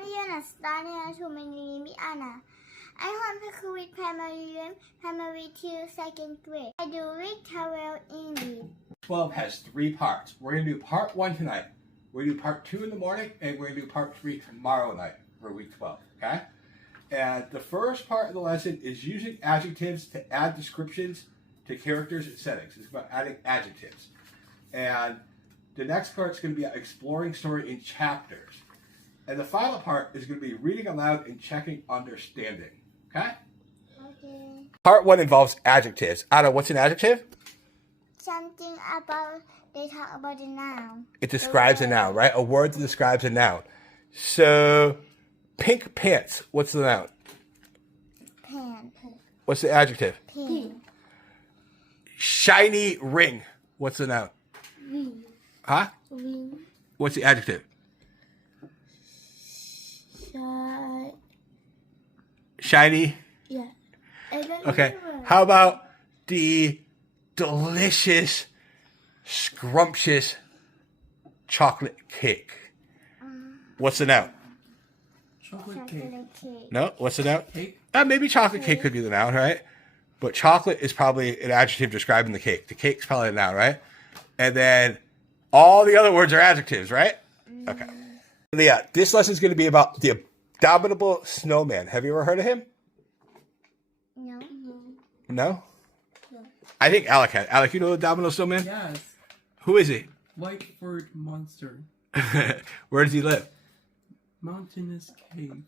Cambrilearn started to many Anna. I want to read primary to second grade. I do read travel English. 12 has 3 parts. We're going to do part 1 tonight. We're going to do part 2 in the morning, and we're going to do part 3 tomorrow night for week 12, okay? And the first part of the lesson is using adjectives to add descriptions to characters and settings. It's about adding adjectives. And the next part is going to be exploring story in chapters. And the final part is going to be reading aloud and checking understanding. Okay? Okay. Part 1 involves adjectives. Anna, what's an adjective? Something about, they talk about the noun. It describes a noun, right? A word that describes a noun. So, pink pants, what's the noun? Pant. What's the adjective? Pink. Shiny ring, what's the noun? Ring. Huh? Ring. What's the adjective? Shiny? Yeah. Okay. How about the delicious, scrumptious chocolate cake? What's the noun? Chocolate cake. No? What's the noun? Cake? Maybe chocolate cake could be the noun, right? But chocolate is probably an adjective describing the cake. The cake's probably a noun, right? And then all the other words are adjectives, right? Okay. Leah, this lesson is going to be about the abominable snowman. Have you ever heard of him? No. No? No. I think Alec had. Alec, you know the abominable snowman? Yes. Who is he? Whiteford monster. Where does he live? Mountainous cave.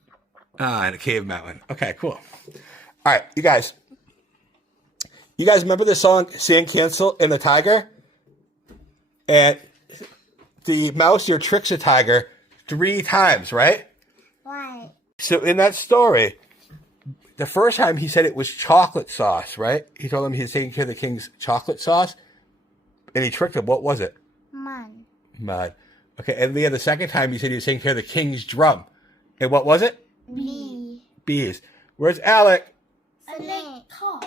Ah, in a cave mountain. Okay, cool. All right, you guys. You guys remember the song Sand Cancel and the Tiger? And the mouse here tricks a tiger 3 times, right? Why? So in that story, the first time he said it was chocolate sauce, right? He told him he was taking care of the king's chocolate sauce. And he tricked him. What was it? Mud. Okay, and Leah, the second time he said he was taking care of the king's drum. And what was it? Bee. Bees. Where's Alec? A neck. Car.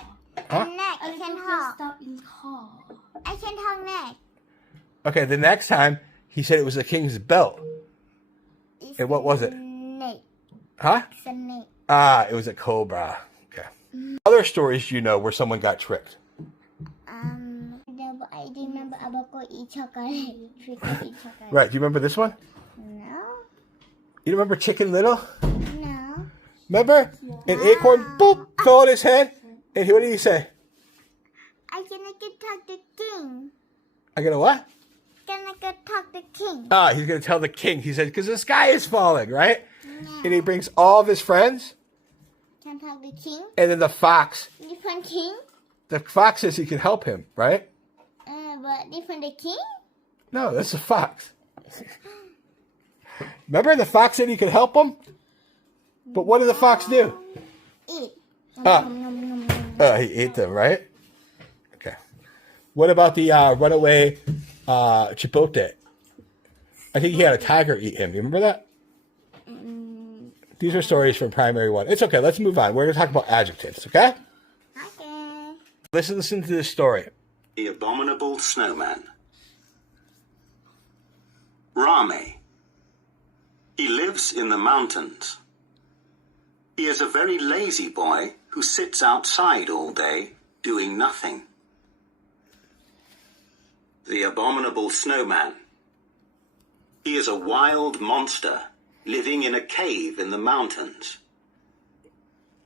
Huh? Neck. I can talk. Stop in car. I can talk neck. Okay, the next time he said it was the king's belt. It's And what was it? Snake. Huh? It's a snake. Ah, it was a cobra. Okay. Other stories you know where someone got tricked? I remember about go eat chocolate. Trick or eat chocolate. Right, do you remember this one? No. You remember Chicken Little? No. Remember? An acorn, boop, fell on his head. And what did he say? I gonna go talk to king. I gotta what? Gonna go talk to king. Ah, he's gonna tell the king. He said, because the sky is falling, right? No. And he brings all of his friends. Can talk to king. And then the fox. Different king. The fox says he can help him, right? But different the king. No, that's the fox. Remember the fox said he could help him? But what did the fox do? Eat. He ate them, right? Okay. What about the runaway chipotle? I think he had a tiger eat him. You remember that? These are stories from primary 1. It's okay. Let's move on. We're going to talk about adjectives, okay? Okay. Let's listen to this story. The abominable snowman. Rame. He lives in the mountains. He is a very lazy boy who sits outside all day doing nothing. The abominable snowman. He is a wild monster living in a cave in the mountains.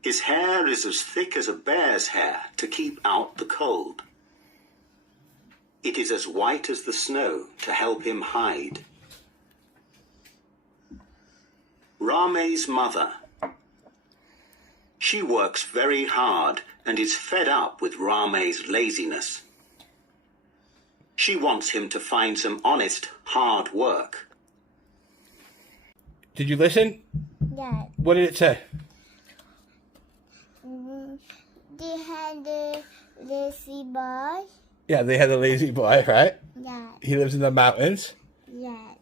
His hair is as thick as a bear's hair to keep out the cold. It is as white as the snow to help him hide. Rame's mother. She works very hard and is fed up with Rame's laziness. She wants him to find some honest, hard work. Did you listen? Yeah. What did it say? They had the lazy boy. Yeah, they had a lazy boy, right? Yeah. He lives in the mountains. Yeah.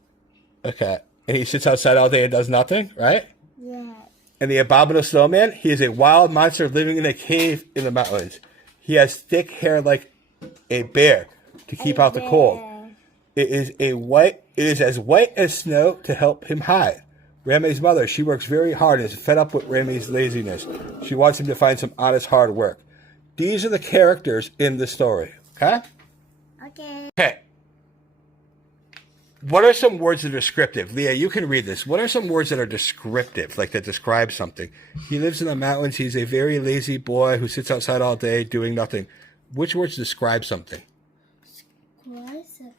Okay. And he sits outside all day and does nothing, right? Yeah. And the abominable snowman, he is a wild monster living in a cave in the mountains. He has thick hair like a bear to keep out the cold. It is as white as snow to help him hide. Remy's mother, she works very hard and is fed up with Remy's laziness. She wants him to find some honest hard work. These are the characters in the story. Okay? Okay. Okay. What are some words that are descriptive? Leah, you can read this. What are some words that are descriptive, like that describe something? He lives in the mountains. He's a very lazy boy who sits outside all day doing nothing. Which words describe something? Lazy.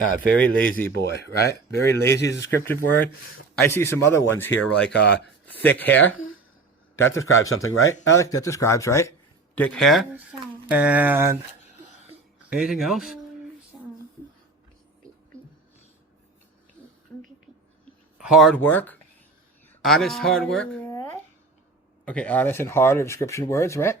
Very lazy boy, right? Very lazy is a descriptive word. I see some other ones here, like thick hair. That describes something, right? Alec, that describes, right? Thick hair. And anything else? Hard work. Honest hard work. Okay, honest and hard are description words, right?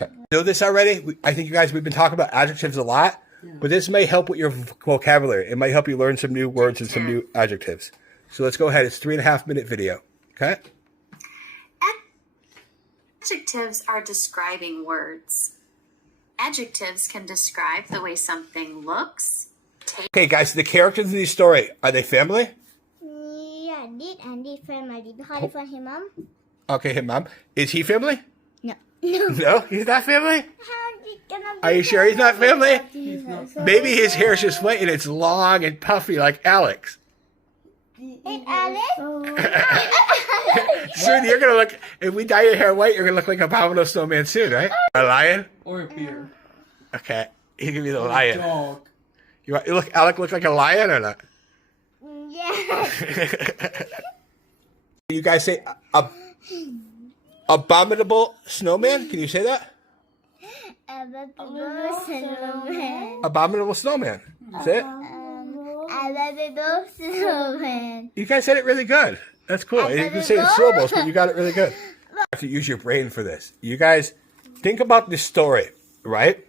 Okay. Know this already? I think you guys, we've been talking about adjectives a lot, but this may help with your vocabulary. It might help you learn some new words and some new adjectives. So let's go ahead. It's 3.5-minute video. Okay? Adjectives are describing words. Adjectives can describe the way something looks. Okay, guys, the characters in this story, are they family? Yeah, did and did family. Because different his mom. Okay, his mom. Is he family? No. No. No, he's not family? How did gonna be Are you sure he's not family? He's not. Maybe his hair's just white and it's long and puffy like Alex. It Alex? Soon you're going to look, if we dye your hair white, you're going to look like Abominable Snowman soon, right? A lion? Or a bear. Okay, he can be the Or a lion. dog. Alec look like a lion or not? Yeah. You guys say abominable snowman? Can you say that? Abominable snowman. Abominable snowman. Say it. Abominable snowman. You guys said it really good. That's cool. You can say it in syllables, but you got it really good. You have to use your brain for this. You guys, think about this story, right?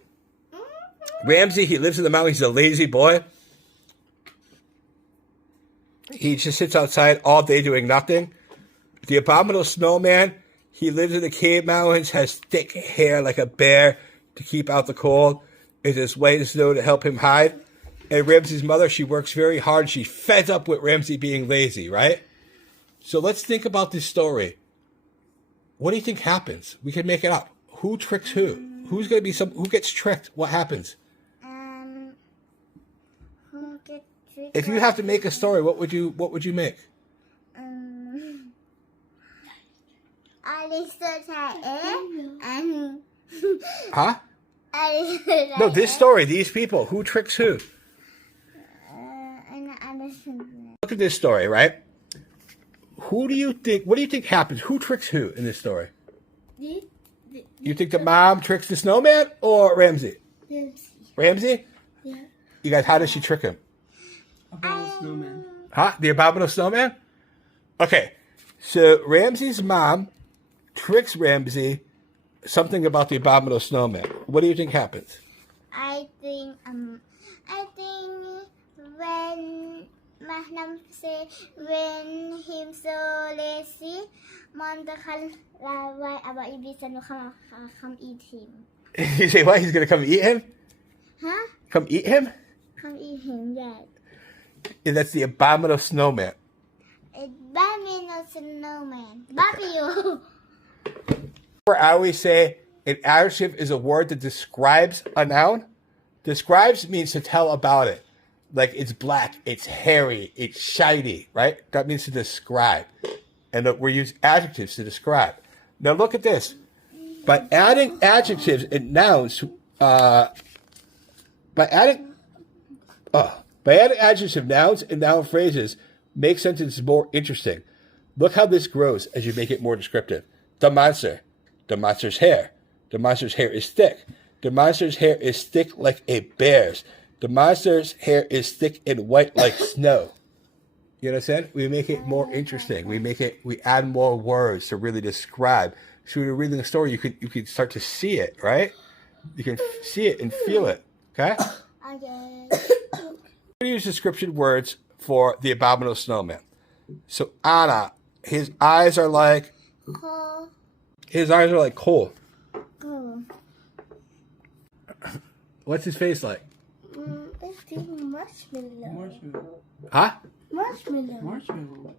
Ramsey, he lives in the mountains. He's a lazy boy. He just sits outside all day doing nothing. The abominable snowman, he lives in the cave mountains, has thick hair like a bear to keep out the cold. It is white as snow to help him hide. And Ramsey's mother, she works very hard. She fed up with Ramsey being lazy, right? So let's think about this story. What do you think happens? We can make it up. Who tricks who? Who's going to be who gets tricked? What happens? Who gets tricked? If you have to make a story, what would you make? Alice and Huh? Alice. No, this story, these people, who tricks who? Look at this story, right? What do you think happens? Who tricks who in this story? You think the mom tricks the snowman or Ramsey? Ramsey? Yeah. You guys, how does she trick him? Abominable snowman. Huh? The abominable snowman? Okay, so Ramsey's mom tricks Ramsey something about the abominable snowman. What do you think happens? I think when Mahnam say when him so lazy, Monta can why about Ibisan come eat him. You say what? He's gonna come eat him? Huh? Come eat him? Come eat him, yeah. And that's the abominable snowman. It's Bambi not snowman. Bobby you. I always say an adjective is a word that describes a noun. Describes means to tell about it. Like it's black, it's hairy, it's shiny, right? That means to describe. And we use adjectives to describe. Now look at this. By adding adjectives and nouns, by adding adjectives, nouns, and noun phrases, make sentences more interesting. Look how this grows as you make it more descriptive. The monster. The monster's hair. The monster's hair is thick. The monster's hair is thick like a bear's. The monster's hair is thick and white like snow. You understand? We make it more interesting. We add more words to really describe. So when you're reading the story, you could start to see it, right? You can see it and feel it. Okay? Okay. We're going to use description words for the abominable snowman. So Anna, his eyes are like Cool. coal. Cool. What's his face like? It's Marshmallow. Marshmallow. Huh? Marshmallow. Marshmallow.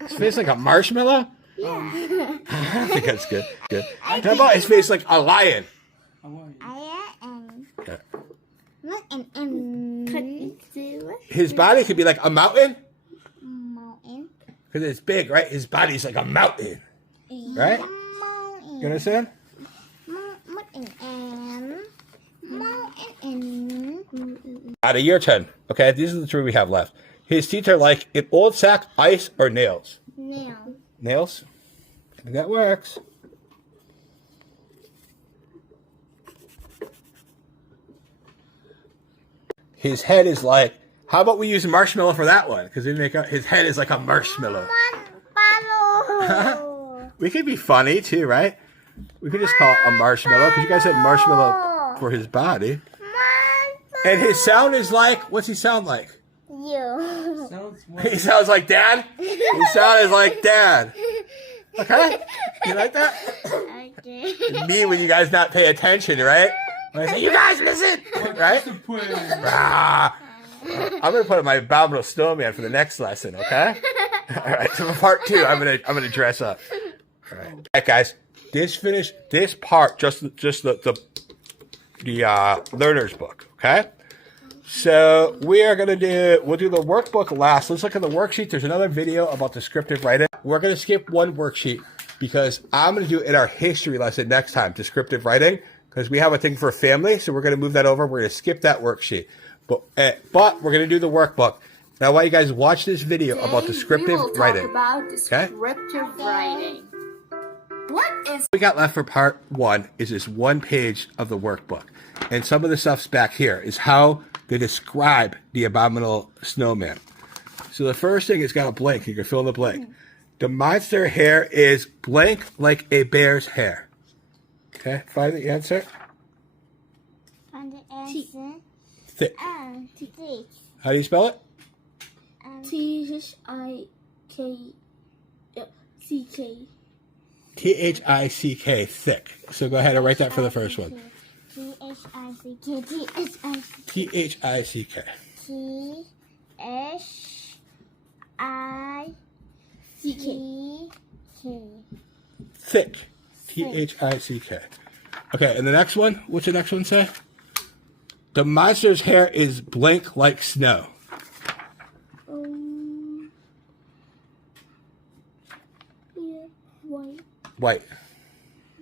His face like a marshmallow? Yeah. I think that's good. Good. How about his face like a lion? Hawaiian. And Okay. not an His body could be like a mountain mountain. because it's big, right? His body's like a mountain, right? Mountain. You understand? Mountain. Out of your turn. Okay, these are the three we have left. His teeth are like an old sack, ice, or nails. Nail. Nails? I think that works. His head is like, how about we use marshmallow for that one? Because his head is like a marshmallow. Marshmallow. We could be funny too, right? We could just call it a marshmallow because you guys said marshmallow for his body. And his sound is like, what's he sound like? You. Sounds He sounds like Dad? His sound is like Dad. Okay? You like that? Okay. Me when you guys not pay attention, right? When I say, you guys listen! Right? Ah. I'm gonna put on my abominable snowman for the next lesson, okay? Alright, so for part 2, I'm gonna dress up. Alright, guys. This part, just the learner's book, okay? So we'll do the workbook last. Let's look at the worksheet. There's another video about descriptive writing. We're going to skip one worksheet because I'm going to do it in our history lesson next time, descriptive writing, because we have a thing for family. So we're going to move that over. We're going to skip that worksheet, but we're going to do the workbook. Now, while you guys watch this video about descriptive writing, about descriptive writing. What is we got left for part 1 is this one page of the workbook. And some of the stuff's back here is how they describe the abominable snowman. So the first thing is got a blank. You can fill in the blank. The monster hair is blank like a bear's hair. Okay, find the answer. And the answer. Thick. Thick. How do you spell it? Thick. Thick. Thick. So go ahead and write that for the first one. Thick. Thick. Thick. Thick. Thick. Okay, and the next one? What's the next one say? The monster's hair is blank like snow. White. White.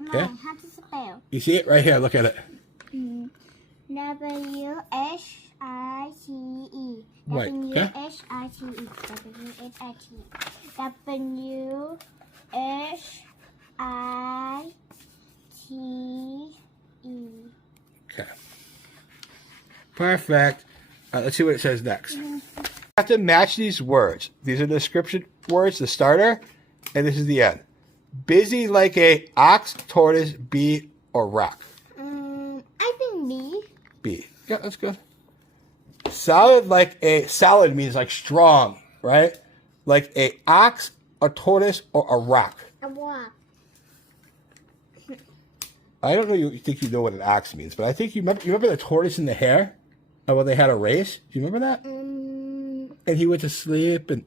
Okay. How to spell? You see it right here. Look at it. W-H-I-C-E. White. Okay. W-H-I-C-E. W-H-I-C-E. Okay. Perfect. Let's see what it says next. You have to match these words. These are the description words, the starter, and this is the end. Busy like a ox, tortoise, bee, or rock. I think B. B. Yeah, that's good. Solid like a solid means like strong, right? Like a ox, a tortoise, or a rock. A rock. I don't know. You think you know what an ox means, but I think you remember the tortoise and the hare, when they had a race. Do you remember that? And he went to sleep and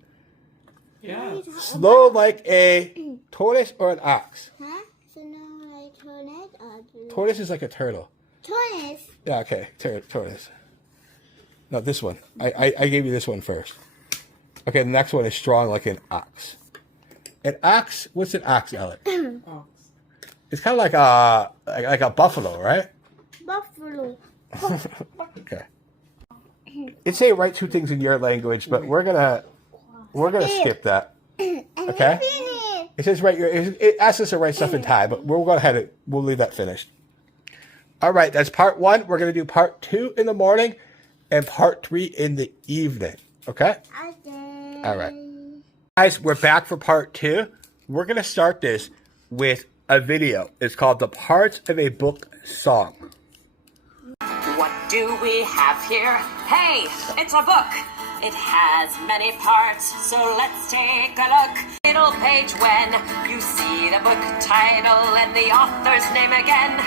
Yeah. slow like a tortoise or an ox. Huh? So now like tortoise or Tortoise is like a turtle. tortoise. Yeah, okay, tortoise. No, this one. I gave you this one first. Okay, the next one is strong like an ox. An ox. What's an ox, Alec? Ox. It's kind of like a buffalo, right? Buffalo. Okay. It say write two things in your language, but we're gonna skip that. Okay. It says write your. It asks us to write stuff in Thai, but we'll go ahead and we'll leave that finished. All right, that's part 1. We're gonna do part 2 in the morning, and part 3 in the evening. Okay. Okay. All right. Guys, we're back for part 2. We're gonna start this with a video. It's called "The Parts of a Book Song." What do we have here? Hey, it's a book. It has many parts, so let's take a look. Middle page when you see the book title and the author's name again.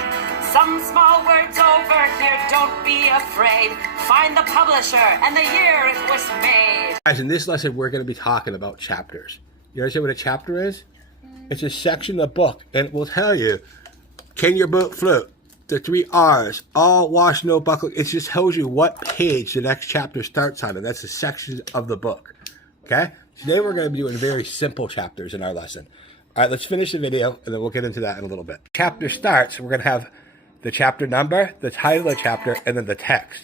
Some small words over here, don't be afraid. find the publisher and the year it was made. Guys, in this lesson, we're going to be talking about chapters. You understand what a chapter is? It's a section of the book, and it will tell you, can your boat float? The 3 R's, all wash, no buckle. It just tells you what page the next chapter starts on, and that's a section of the book. Okay? Today we're going to be doing very simple chapters in our lesson. All right, let's finish the video, and then we'll get into that in a little bit. Chapter starts, we're going to have the chapter number, the title of the chapter, and then the text.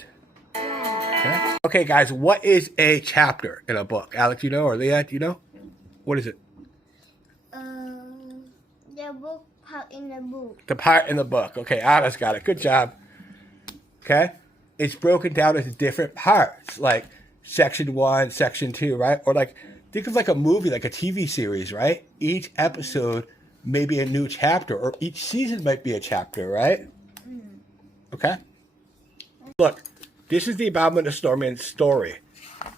Okay? Okay, guys, what is a chapter in a book? Alex, you know, or Leeya, do you know? What is it? The book part in the book. The part in the book. Okay, Anna's got it. Good job. Okay? It's broken down into different parts, like section 1, section 2, right? Or like, think of like a movie, like a TV series, right? Each episode may be a new chapter, or each season might be a chapter, right? Okay? Look, this is the Abominable Snowman story.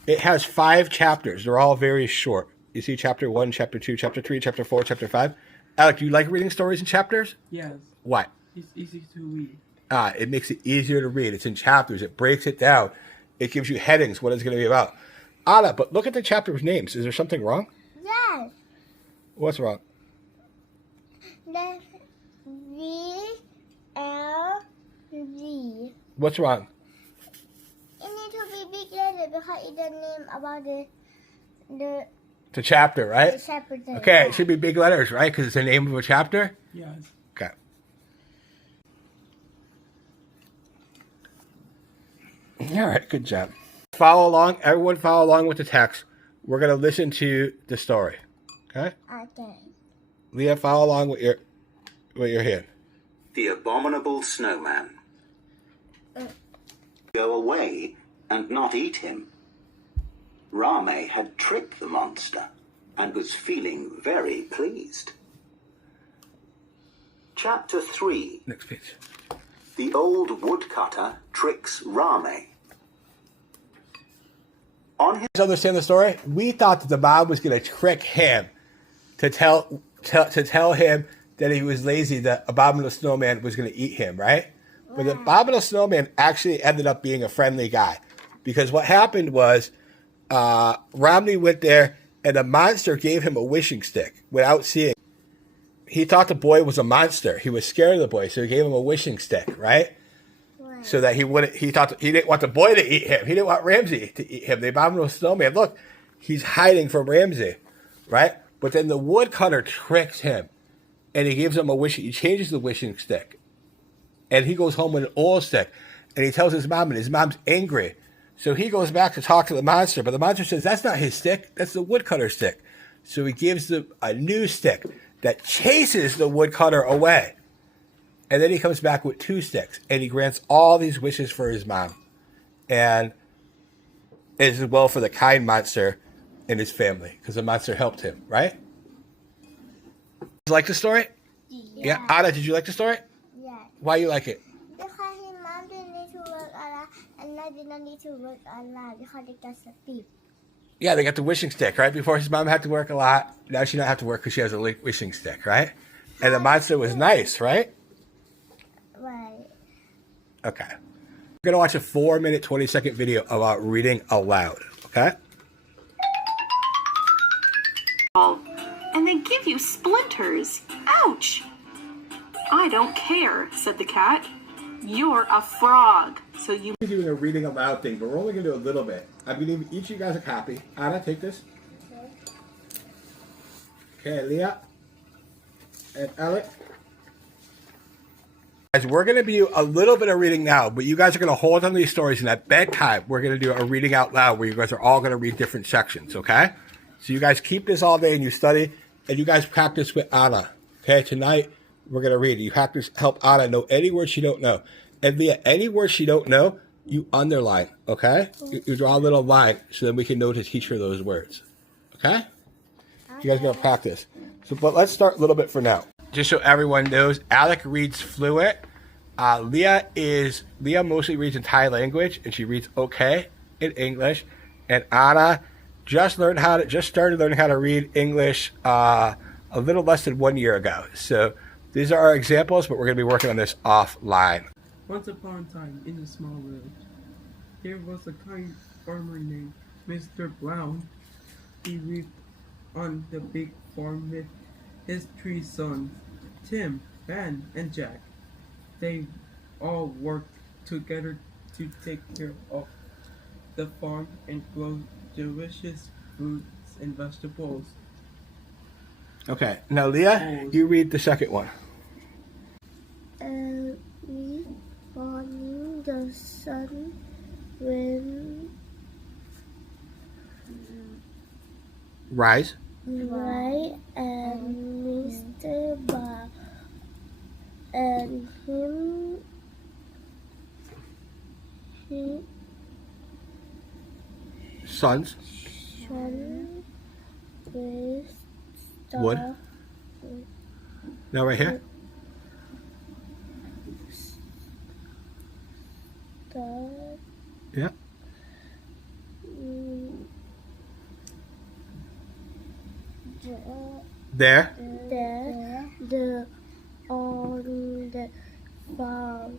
It has 5 chapters. They're all very short. You see chapter 1, chapter 2, chapter 3, chapter 4, chapter 5. Alec, do you like reading stories in chapters? Yes. Why? It's easy to read. It makes it easier to read. It's in chapters. It breaks it down. It gives you headings, what it's going to be about. Anna, but look at the chapter's names. Is there something wrong? Yes. What's wrong? The VLZ. What's wrong? It needs to be big letter because it's the name about The chapter, right? the chapter. Okay, it should be big letters, right? Because it's the name of a chapter? Yes. Okay. All right, good job. Follow along. Everyone follow along with the text. We're going to listen to the story. Okay? Okay. Leeya, follow along with your hand. The abominable snowman. Go away and not eat him. Rame had tricked the monster and was feeling very pleased. Chapter 3. Next page. The old woodcutter tricks Rame. On his You guys understand the story? We thought that the mom was going to trick him to tell him that he was lazy, that Abominable Snowman was going to eat him, right? But the Abominable Snowman actually ended up being a friendly guy. Because what happened was, Romney went there and the monster gave him a wishing stick without seeing. He thought the boy was a monster. He was scared of the boy, so he gave him a wishing stick, right? So that he didn't want the boy to eat him. He didn't want Ramsey to eat him. The Abominable Snowman, look, he's hiding from Ramsey, right? But then the woodcutter tricks him and he gives him he changes the wishing stick. And he goes home with an oil stick and he tells his mom, and his mom's angry. So he goes back to talk to the monster, but the monster says, that's not his stick, that's the woodcutter stick. So he gives a new stick that chases the woodcutter away. And then he comes back with 2 sticks, and he grants all these wishes for his mom. And as well for the kind monster and his family, because the monster helped him, right? Did you like the story? Yeah. Anna, did you like the story? Yeah. Why you like it? Because his mom didn't need to work a lot, and I did not need to work a lot because they got sleep. Yeah, they got the wishing stick, right? Before his mom had to work a lot. Now she don't have to work because she has a wishing stick, right? And the monster was nice, right? Right. Okay. We're going to watch a 4-minute, 20-second video about reading aloud, okay? And they give you splinters. Ouch! I don't care, said the cat. You're a frog, so you... We're doing a reading aloud thing, but we're only going to do a little bit. I'm going to give each of you guys a copy. Anna, take this. Okay, Leeya. And Alec. Guys, we're going to do a little bit of reading now, but you guys are going to hold on to these stories, and at bedtime, we're going to do a reading out loud where you guys are all going to read different sections, okay? So you guys keep this all day and you study, and you guys practice with Anna, okay? Tonight, we're going to read. You have to help Anna know any words she don't know. And Leeya, any words she don't know, you underline, okay? You draw a little line so then we can know to teach her those words, okay? You guys got to practice. So, but let's start a little bit for now. Just so everyone knows, Alec reads fluent. Leeya mostly reads in Thai language, and she reads okay in English. And Anna just started learning how to read English a little less than 1 year ago. So these are our examples, but we're going to be working on this offline. Once upon a time, in a small village, There was a kind farmer named Mr. Brown. He lived on the big farm with his 3 sons, Tim, Ben, and Jack. They all worked together to take care of the farm and grow delicious fruits and vegetables. Okay, now Leeya, you read the second one. Early morning, the sun will Rise. rise, and Mr. Brown and his Sons. son will Wood. start Now right here. Yeah. There. the on the farm.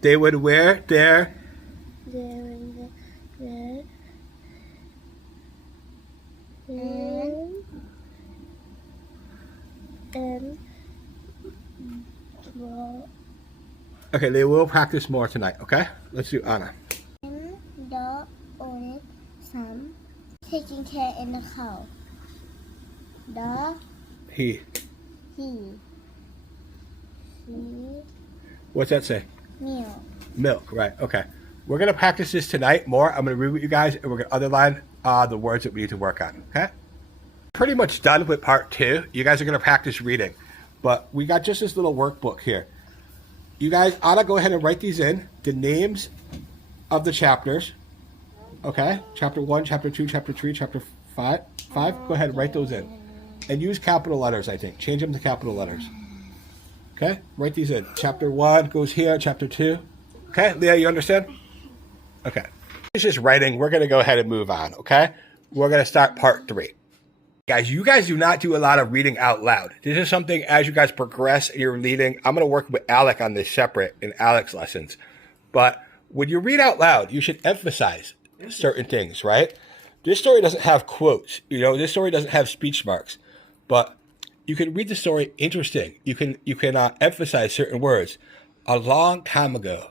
They would wear their and Okay, they will practice more tonight, okay? Let's do Anna. the old son taking care in the cow. He. He What's that say? milk. Milk, right, okay. We're going to practice this tonight more. I'm going to read with you guys, and we're going to underline the words that we need to work on, okay? Pretty much done with part 2. You guys are going to practice reading. But we got just this little workbook here. You guys ought to go ahead and write these in. The names of the chapters, okay? Chapter 1, Chapter 2, Chapter 3, Chapter 5. Go ahead and write those in. And use capital letters, I think. Change them to capital letters. Okay? Write these in. Chapter 1 goes here. Chapter 2. Okay? Leeya, you understand? Okay. It's just writing. We're going to go ahead and move on, okay? We're going to start part 3. Guys, you guys do not do a lot of reading out loud. This is something as you guys progress in your reading. I'm going to work with Alec on this separate in Alec's lessons. But when you read out loud, you should emphasize certain things, right? This story doesn't have quotes. This story doesn't have speech marks. But you can read the story interesting. You can emphasize certain words. A long time ago.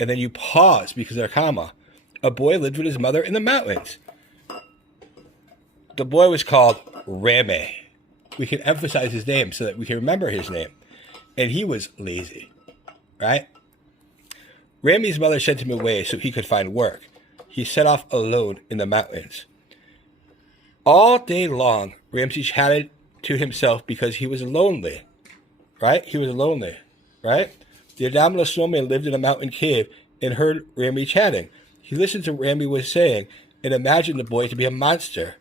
And then you pause because of a comma. A boy lived with his mother in the mountains. The boy was called Rame. We can emphasize his name so that we can remember his name. And he was lazy, right? Rame's mother sent him away so he could find work. He set off alone in the mountains. All day long, Ramsey chatted to himself because he was lonely, right? He was lonely, right? The abominable snowman lived in a mountain cave and heard Ramy chatting. He listened to what Ramy was saying and imagined the boy to be a monster.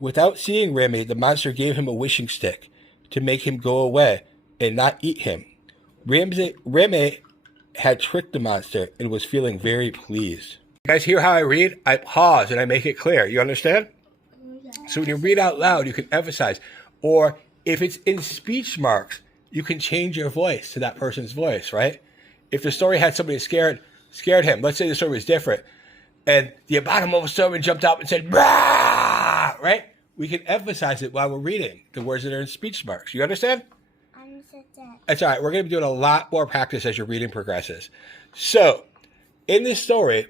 Without seeing Ramy, the monster gave him a wishing stick to make him go away and not eat him. Ramy had tricked the monster and was feeling very pleased. You guys hear how I read? I pause and I make it clear. You understand? So when you read out loud, you can emphasize. Or if it's in speech marks, you can change your voice to that person's voice, right? If the story had somebody scared him, let's say the story was different, and the abominable snowman jumped up and said, "Bah!" Right? We can emphasize it while we're reading the words that are in speech marks. You understand? I understand that. That's all right. We're going to be doing a lot more practice as your reading progresses. So, in this story,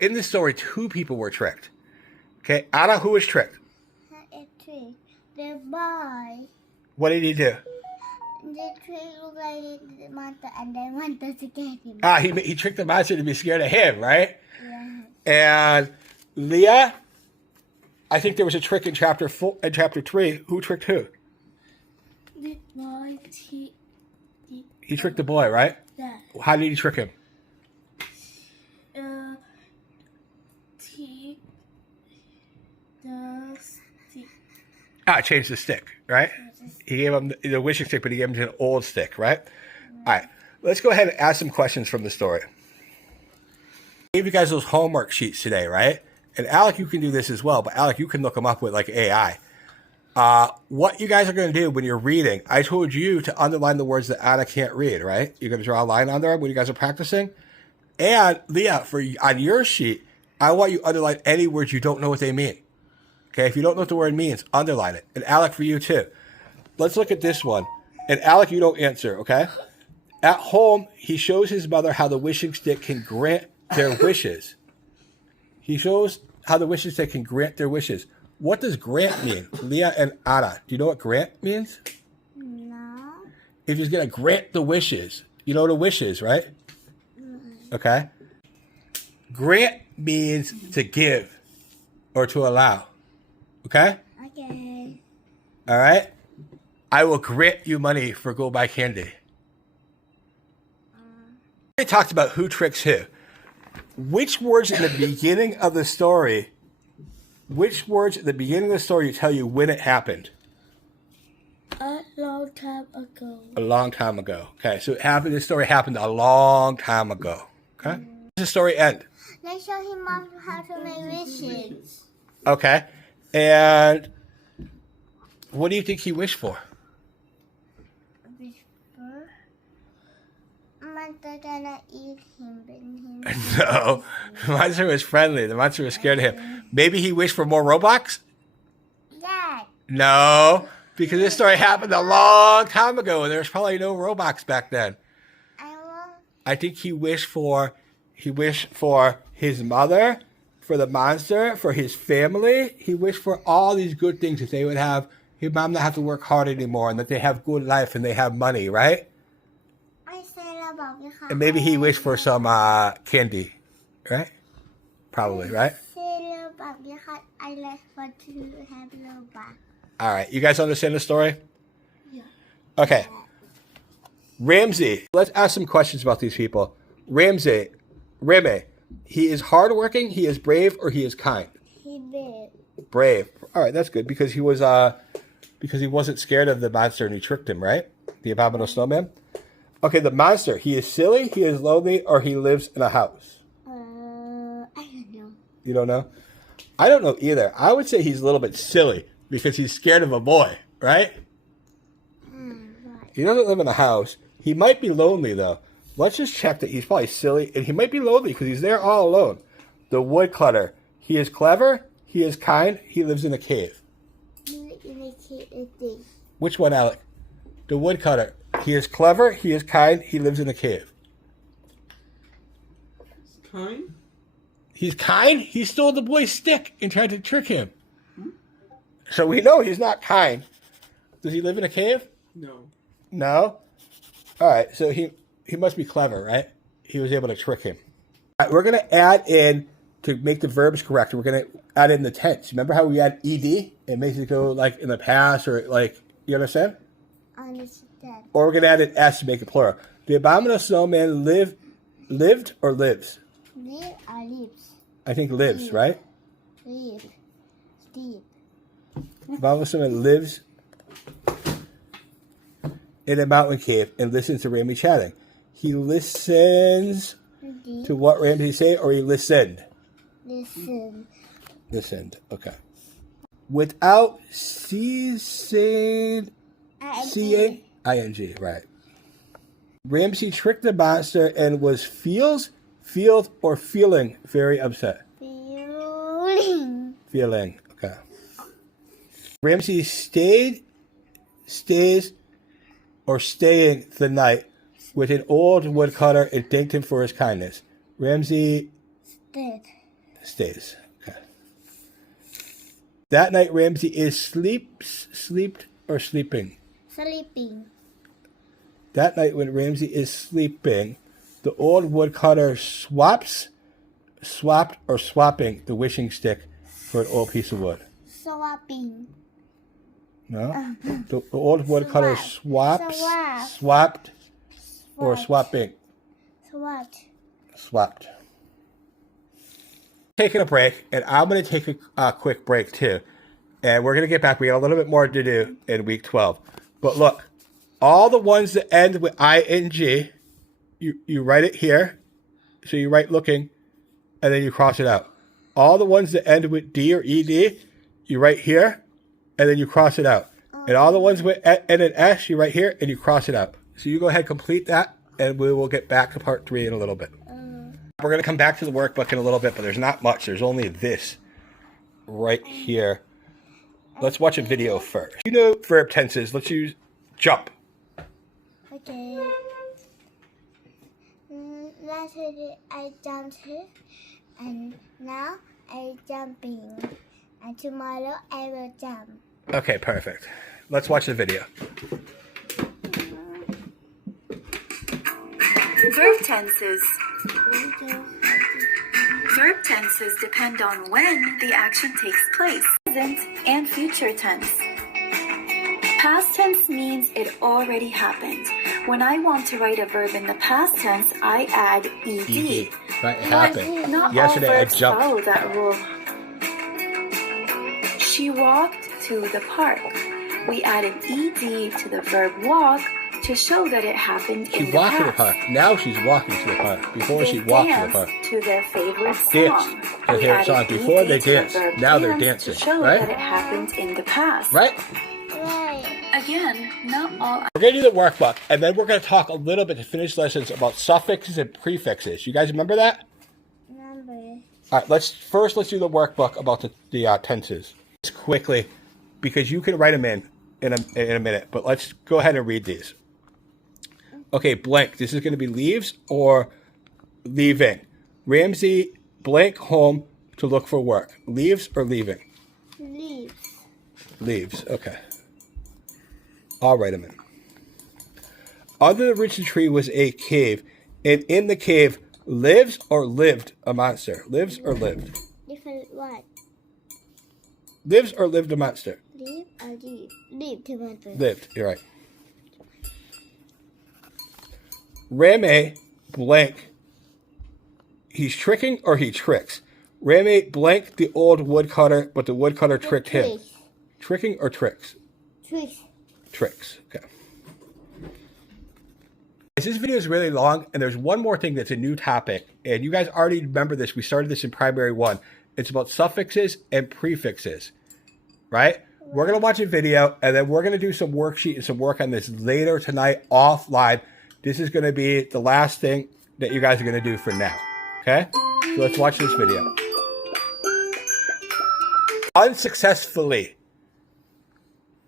2 people were tricked. Okay, Anna, who was tricked? The boy. What did he do? The tree looked like the monster, and then wanted to scare him. He tricked the monster to be scared of him, right? Yeah. And Leeya, I think there was a trick in chapter 4 and chapter 3. Who tricked who? The boy, He tricked the boy, right? Yeah. How did he trick him? Changed the stick, right? He gave him the wishing stick, but he gave him an old stick, right? All right, let's go ahead and ask some questions from the story. I gave you guys those homework sheets today, right? And Alec, you can do this as well, but Alec, you can look them up with like AI. What you guys are going to do when you're reading, I told you to underline the words that Anna can't read, right? You're going to draw a line under them when you guys are practicing. And Leeya, on your sheet, I want you to underline any words you don't know what they mean. Okay, if you don't know what the word means, underline it. And Alec, for you too. Let's look at this one. And Alec, you don't answer, okay? At home, he shows his mother how the wishing stick can grant their wishes. He shows how the wishing stick can grant their wishes. What does grant mean? Leeya and Anna, do you know what grant means? No. If he's going to grant the wishes, you know what a wish is, right? Okay. Grant means to give or to allow. Okay? Okay. All right? I will grant you money for go buy candy. We talked about who tricks who. Which words in the beginning of the story tell you when it happened? A long time ago. A long time ago. Okay, so this story happened a long time ago. Okay? How does the story end? They show him how to make wishes. Okay. And what do you think he wished for? Whisper. Monster gonna eat him, bring him. No. The monster was friendly. The monster was scared of him. Maybe he wished for more Robux? Dad. No. Because this story happened a long time ago and there was probably no Robux back then. I think he wished for his mother, for the monster, for his family. He wished for all these good things that they would have. His mom not have to work hard anymore and that they have good life and they have money, right? And maybe he wished for some candy, right? Probably, right? I like want to have Robux. All right. You guys understand the story? Yeah. Okay. Ramsey. Let's ask some questions about these people. Remy. He is hardworking, he is brave, or he is kind? He brave. Brave. All right, that's good because he wasn't scared of the monster and he tricked him, right? The abominable snowman. Okay, the monster. He is silly, he is lonely, or he lives in a house. I don't know. You don't know? I don't know either. I would say he's a little bit silly because he's scared of a boy, right? Right. He doesn't live in a house. He might be lonely though. Let's just check that he's probably silly and he might be lonely because he's there all alone. The woodcutter. He is clever. He is kind. He lives in a cave. Which one, Alec? The woodcutter. He is clever. He is kind. He lives in a cave. Kind? He's kind? He stole the boy's stick and tried to trick him. So we know he's not kind. Does he live in a cave? No. No? All right, so he must be clever, right? He was able to trick him. All right, we're going to add in, to make the verbs correct, we're going to add in the tense. Remember how we add ed? It makes it go like in the past or like, you understand? I understand. Or we're going to add an s to make it plural. The abominable snowman lived or lives? Live or lives? I think lives, right? Live. Steve. The abominable snowman lives in a mountain cave and listens to Ramsey chatting. He listens to what Ramsey say, or he listened? Listened, okay. Without ceasing, ing, right. Ramsey tricked the monster and was feeling very upset. Feeling, okay. Ramsey staying the night with an old woodcutter and thanked him for his kindness. Ramsey stays. Okay. That night Ramsey is sleeping. Sleeping. That night when Ramsey is sleeping, the old woodcutter swapping the wishing stick for an old piece of wood. Swapping. No? The old woodcutter swapped. Taking a break, and I'm going to take a quick break too. And we're going to get back. We got a little bit more to do in week 12. But look, all the ones that end with ing, you write it here. So you write looking, and then you cross it out. All the ones that end with d or ed, you write here, and then you cross it out. And all the ones with and an S, you write here, and you cross it out. So you go ahead and complete that, and we will get back to part 3 in a little bit. We're going to come back to the workbook in a little bit, but there's not much. There's only this right here. Let's watch a video first. You know verb tenses. Let's use jump. Okay. Yesterday I jumped and now I jumping. And tomorrow I will jump. Okay, perfect. Let's watch the video. Verb tenses. Verb tenses depend on when the action takes place. Present and future tense. Past tense means it already happened. When I want to write a verb in the past tense, I add ed. Right, it happened. Not Yesterday all I verbs jumped. follow that rule. She walked to the park. We added ed to the verb walk to show that it happened in the She walked to the past. park. Now she's walking to the park. Before she They walked to the danced park. to their favorite song. Dance. Their We favorite added song. Before ed they to the danced. verb Now they're dance dancing. to show Right? that it happened in the past. Right? Right. Again, not all We're going to do the workbook, and then we're going to talk a little bit to finish lessons about suffixes and prefixes. You guys remember that? Number. All right, let's do the workbook about the tenses. Just quickly, because you can write them in a minute, but let's go ahead and read these. Okay, blank. This is going to be leaves or leaving. Ramsey blank home to look for work. Leaves or leaving? Leaves. Leaves, okay. I'll write them in. Under the roots of the tree was a cave, and in the cave lives or lived a monster. Lives or lived? Different what? Lives or lived a monster? Leave or leave? Leave tomato. Lived, you're right. Rame blank. He's tricking or he tricks? Rame blank the old woodcutter, but the woodcutter tricked him. Tricks. Tricking or tricks? Tricks. Tricks, okay. This video is really long, and there's one more thing that's a new topic, and you guys already remember this. We started this in primary 1. It's about suffixes and prefixes, right? We're going to watch a video, and then we're going to do some worksheet and some work on this later tonight offline. This is going to be the last thing that you guys are going to do for now, okay? So let's watch this video. Unsuccessfully.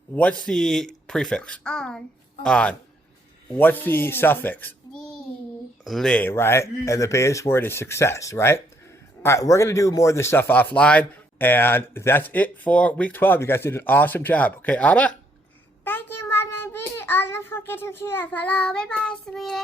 What's the prefix? On. On. What's the suffix? D. Li, right? And the base word is success, right? All right, we're going to do more of this stuff offline, and that's it for week 12. You guys did an awesome job. Okay, Anna? Thank you for my video. Don't forget to follow. Bye bye. See you later.